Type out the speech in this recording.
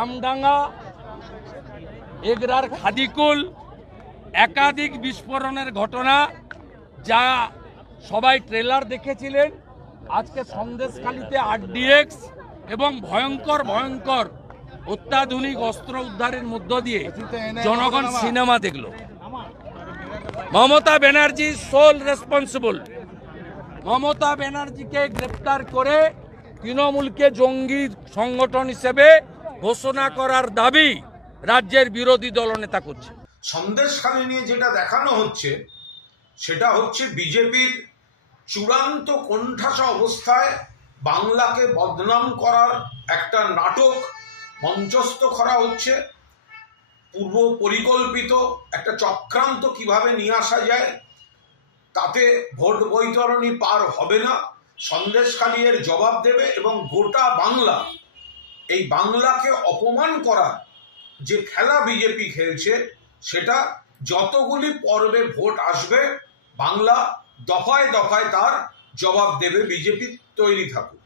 আমডাঙ্গা, এগরার খাদিকুল, একাধিক বিস্ফোরণের ঘটনা যা সবাই ট্রেলার দেখেছিলেন। আজকে সন্দেশখালিতে আরডিএক্স এবং ভয়ঙ্কর ভয়ঙ্কর অত্যাধুনিক অস্ত্র উদ্ধারের মধ্য দিয়ে জনগণ সিনেমা দেখল। Mamata Banerjee sole responsible. Mamata ব্যানার্জিকে গ্রেপ্তার করে তৃণমূলকে জঙ্গি সংগঠন হিসেবে ঘোষণা করার দাবি রাজ্যের বিরোধী দলনেতা করছে। সন্দেশখালী নিয়ে যেটা দেখানো হচ্ছে, সেটা হচ্ছে বিজেপির চূড়ান্ত কোণঠাসা অবস্থায় বাংলাকে বদনাম করার একটা নাটক মঞ্চস্থ করা হচ্ছে। পূর্ব পরিকল্পিত একটা চক্রান্ত কীভাবে নিয়ে আসা যায়, তাতে ভোট বৈতরণী পার হবে না। সন্দেশখালী এর জবাব দেবে এবং গোটা বাংলা এই বাংলাকে অপমান করা যে খেলা বিজেপি খেলছে, সেটা যতগুলি পর্বে ভোট আসবে, বাংলা দফায় দফায় তার জবাব দেবে বিজেপি তৈরি থাকুক